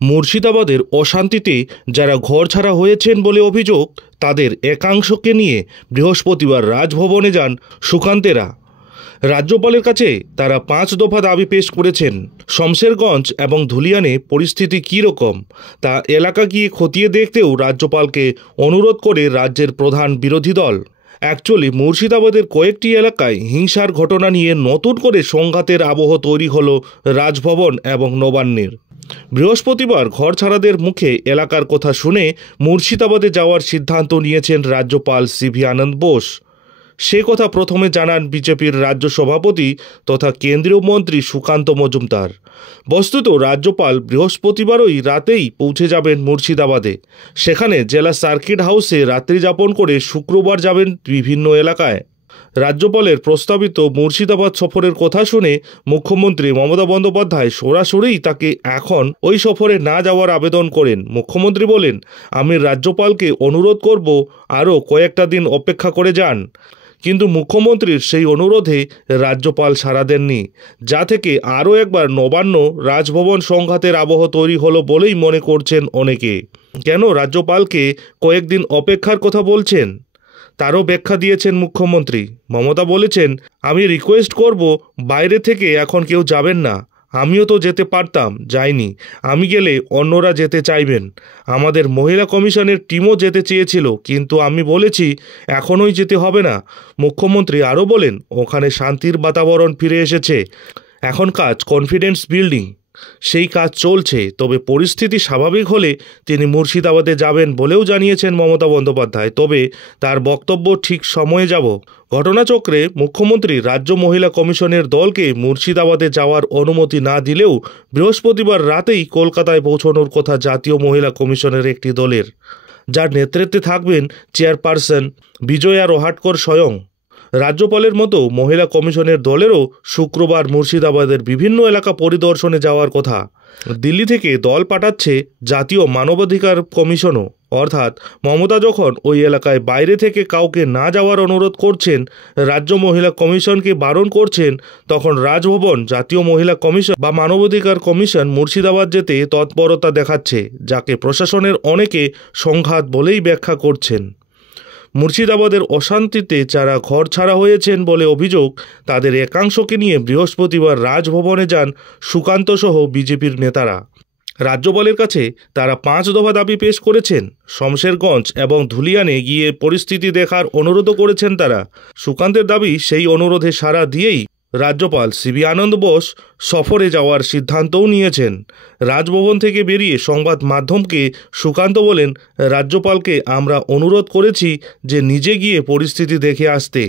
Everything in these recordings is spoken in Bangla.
মুর্শিদাবাদের অশান্তিতে যারা ঘরছাড়া হয়েছেন বলে অভিযোগ, তাদের একাংশকে নিয়ে বৃহস্পতিবার রাজভবনে যান সুকান্তেরা। রাজ্যপালের কাছে তারা 5 দফা দাবি পেশ করেছেন। শমশেরগঞ্জ এবং ধুলিয়ানে পরিস্থিতি কী রকম তা এলাকা গিয়ে খতিয়ে দেখতেও রাজ্যপালকে অনুরোধ করে রাজ্যের প্রধান বিরোধী দল। অ্যাকচুয়ালি মুর্শিদাবাদের কয়েকটি এলাকায় হিংসার ঘটনা নিয়ে নতুন করে সংঘাতের আবহ তৈরি হলো রাজভবন এবং নবান্নের। বৃহস্পতিবার ঘরছাড়াদের মুখে এলাকার কথা শুনে মুর্শিদাবাদে যাওয়ার সিদ্ধান্ত নিয়েছেন রাজ্যপাল সিভি আনন্দ বোস। সে কথা প্রথমে জানান বিজেপির রাজ্য সভাপতি তথা কেন্দ্রীয় মন্ত্রী সুকান্ত মজুমদার। বস্তুত রাজ্যপাল বৃহস্পতিবারই রাতেই পৌঁছে যাবেন মুর্শিদাবাদে। সেখানে জেলা সার্কিট হাউসে রাত্রি যাপন করে শুক্রবার যাবেন বিভিন্ন এলাকায়। রাজ্যপালের প্রস্তাবিত মুর্শিদাবাদ সফরের কথা শুনে মুখ্যমন্ত্রী মমতা বন্দ্যোপাধ্যায় সরাসরিই তাকে এখন ওই সফরে না যাওয়ার আবেদন করেন। মুখ্যমন্ত্রী বলেন, আমি রাজ্যপালকে অনুরোধ করব আরও কয়েকটা দিন অপেক্ষা করে যান। কিন্তু মুখ্যমন্ত্রীর সেই অনুরোধে রাজ্যপাল সাড়া দেননি, যা থেকে আরও একবার নবান্ন রাজভবন সংঘাতের আবহ তৈরি হলো বলেই মনে করছেন অনেকে। কেন রাজ্যপালকে কয়েকদিন অপেক্ষার কথা বলছেন তারও ব্যাখ্যা দিয়েছেন মুখ্যমন্ত্রী। মমতা বলেছেন, আমি রিকোয়েস্ট করব বাইরে থেকে এখন কেউ যাবেন না। আমিও তো যেতে পারতাম, যাইনি। আমি গেলে অন্যরা যেতে চাইবেন। আমাদের মহিলা কমিশনের টিমও যেতে চেয়েছিল, কিন্তু আমি বলেছি এখনই যেতে হবে না। মুখ্যমন্ত্রী আরও বলেন, ওখানে শান্তির বাতাবরণ ফিরে এসেছে। এখন কাজ কনফিডেন্স বিল্ডিং, সেই কাজ চলছে। তবে পরিস্থিতি স্বাভাবিক হলে তিনি মুর্শিদাবাদে যাবেন বলেও জানিয়েছেন মমতা বন্দ্যোপাধ্যায়। তবে তার বক্তব্য, ঠিক সময়ে যাব। ঘটনাচক্রে মুখ্যমন্ত্রী রাজ্য মহিলা কমিশনের দলকে মুর্শিদাবাদে যাওয়ার অনুমতি না দিলেও বৃহস্পতিবার রাতেই কলকাতায় পৌঁছানোর কথা জাতীয় মহিলা কমিশনের একটি দলের, যার নেতৃত্বে থাকবেন চেয়ারপারসন বিজয়া রহাটকর স্বয়ং। রাজ্যপালের মতো মহিলা কমিশনের দলেরও শুক্রবার মুর্শিদাবাদের বিভিন্ন এলাকা পরিদর্শনে যাওয়ার কথা। দিল্লি থেকে দল পাঠাচ্ছে জাতীয় মানবাধিকার কমিশনও। অর্থাৎ মমতা যখন ওই এলাকায় বাইরে থেকে কাউকে না যাওয়ার অনুরোধ করছেন, রাজ্য মহিলা কমিশনকে বারণ করছেন, তখন রাজভবন, জাতীয় মহিলা কমিশন বা মানবাধিকার কমিশন মুর্শিদাবাদ যেতে তৎপরতা দেখাচ্ছে, যাকে প্রশাসনের অনেকে সংঘাত বলেই ব্যাখ্যা করছেন। মুর্শিদাবাদের অশান্তিতে যারা ঘরছাড়া হয়েছেন বলে অভিযোগ, তাদের একাংশকে নিয়ে বৃহস্পতিবার রাজভবনে যান সুকান্ত সহ বিজেপির নেতারা। রাজ্যপালের কাছে তারা 5 দফা দাবি পেশ করেছেন। শমশেরগঞ্জ এবং ধুলিয়ানে গিয়ে পরিস্থিতি দেখার অনুরোধও করেছেন তারা। সুকান্তের দাবি, সেই অনুরোধে সাড়া দিয়েই রাজ্যপাল সিভি আনন্দ বোস সফরে যাওয়ার সিদ্ধান্তও নিয়েছেন। রাজভবন থেকে বেরিয়ে সংবাদ মাধ্যমকে সুকান্ত বলেন, রাজ্যপালকে আমরা অনুরোধ করেছি যে নিজে গিয়ে পরিস্থিতি দেখে আসতে।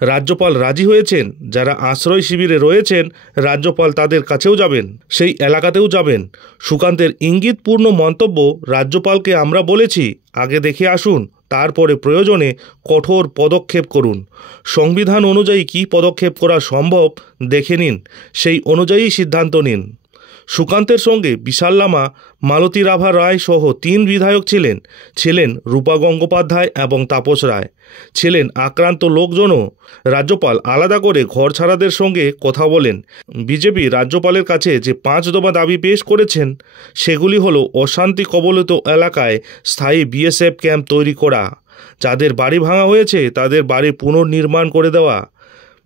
রাজ্যপাল রাজি হয়েছেন। যারা আশ্রয় শিবিরে রয়েছেন, রাজ্যপাল তাদের কাছেও যাবেন, সেই এলাকাতেও যাবেন। সুকান্তের ইঙ্গিতপূর্ণ মন্তব্য, রাজ্যপালকে আমরা বলেছি আগে দেখে আসুন, তারপরে প্রয়োজনে কঠোর পদক্ষেপ করুন। সংবিধান অনুযায়ী কী পদক্ষেপ করা সম্ভব দেখে নিন, সেই অনুযায়ী সিদ্ধান্ত নিন। সুকান্তের সঙ্গে বিশাল লামা, মালতী রাভা রায় সহ 3 বিধায়ক ছিলেন রূপা গঙ্গোপাধ্যায় এবং তাপস রায়, ছিলেন আক্রান্ত লোকজনও। রাজ্যপাল আলাদা করে ঘরছাড়াদের সঙ্গে কথা বলেন। বিজেপি রাজ্যপালের কাছে যে 5 দফা দাবি পেশ করেছেন, সেগুলি হলো অশান্তি কবলিত এলাকায় স্থায়ী বিএসএফ ক্যাম্প তৈরি করা, যাদের বাড়ি ভাঙা হয়েছে তাদের বাড়ি পুনর্নির্মাণ করে দেওয়া,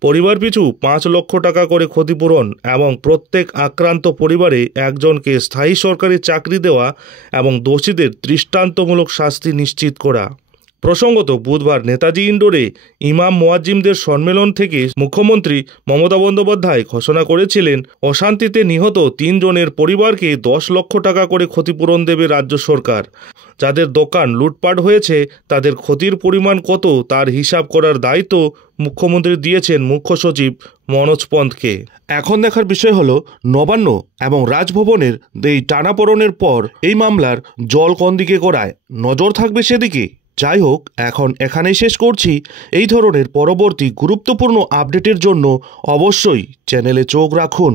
পরিবার পিছু 5 লক্ষ টাকা করে ক্ষতিপূরণ এবং প্রত্যেক আক্রান্ত পরিবারে একজনকে স্থায়ী সরকারি চাকরি দেওয়া এবং দোষীদের দৃষ্টান্তমূলক শাস্তি নিশ্চিত করা। প্রসঙ্গত, বুধবার নেতাজি ইন্ডোরে ইমাম মুয়াজ্জিমদের সম্মেলন থেকে মুখ্যমন্ত্রী মমতা বন্দ্যোপাধ্যায় ঘোষণা করেছিলেন, অশান্তিতে নিহত 3 জনের পরিবারকে 10 লক্ষ টাকা করে ক্ষতিপূরণ দেবে রাজ্য সরকার। যাদের দোকান লুটপাট হয়েছে তাদের ক্ষতির পরিমাণ কত তার হিসাব করার দায়িত্ব মুখ্যমন্ত্রী দিয়েছেন মুখ্য সচিব মনোজ পন্তকে। এখন দেখার বিষয় হলো, নবান্ন এবং রাজভবনের এই টানাপোড়েনের পর এই মামলার জল কোন দিকে গড়ায়, নজর থাকবে সেদিকে। যাই হোক, এখন এখানেই শেষ করছি। এই ধরনের পরবর্তী গুরুত্বপূর্ণ আপডেটের জন্য অবশ্যই চ্যানেলে চোখ রাখুন।